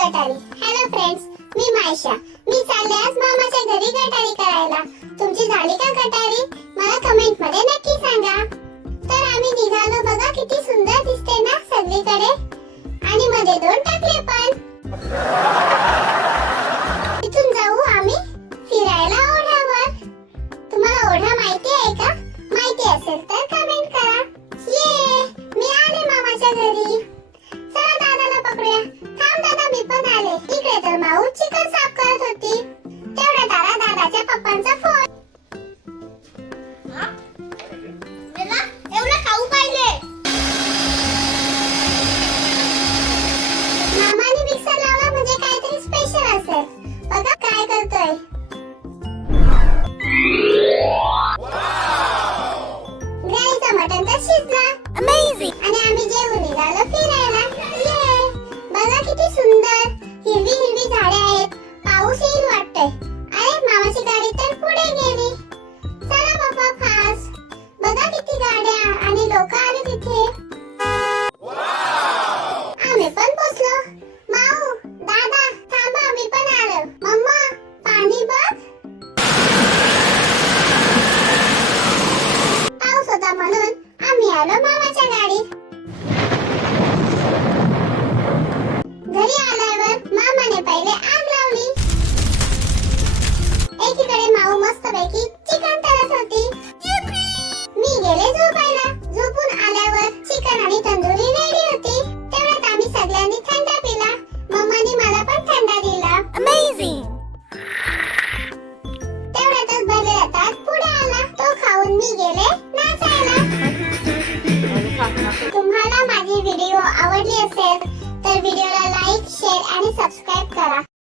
गटारी. Hello friends मी मायशा. मी चालले आज मामाच्या घरी गटारी करायला. तुमची झाली का गटारी? ปันจะฝน किती गाड्या आणि लोक आले तिथे? आम्ही पण पोचलो माऊ दादा थांबा आम्ही पण आलो. मम्मा पाणी बघ. पाऊस होता म्हणून आम्ही आलो I'll be de like.